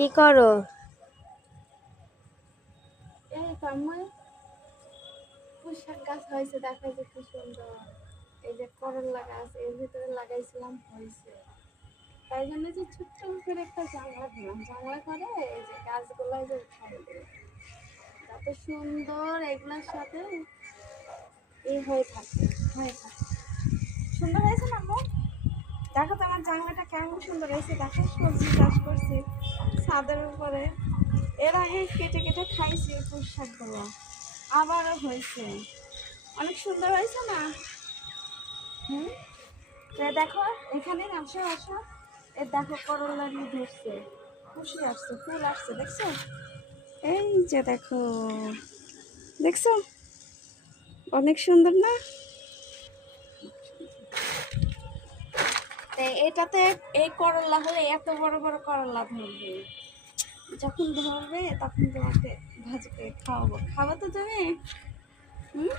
কি করো? এই কাময় পুঁইশাক গাছ হয়েছে, দেখা যায় কি সুন্দর। এই যে করলা গাছ এর ভিতরে লাগাইছিলাম, হয়েছে। তাই জন্য যে ছোট্ট করে একটা জানলা দিলাম, জানলা করে এই যে গাছগুলো যে উঠাই দিই, যাতে সুন্দর এগুলোর সাথে এই হয়ে থাকে। সুন্দর হয়েছে না আম্মু? দেখো তো আমার জানলাটা কেমন সুন্দর হয়েছে। দেখো সবজি চাষ করছি ছাদের উপরে। এর আগে কেটে কেটে খাইছি পুঁই শাকগুলো, আবারও হয়েছে। অনেক সুন্দর হয়েছে না? হুম। দেখো এখানে আসো আসো, এ দেখো করলা দিয়ে ধরছে, খুশি আসছে, ফুল আসছে, দেখছো? এই যে দেখো, দেখছো? অনেক সুন্দর না? এটাতে এই করলা হলে এত বড় বড় করলা ধরবে। যখন ধরবে তখন তোমাকে ভাজি করে খাওয়াবো, খাবো তো তুমি? হুম।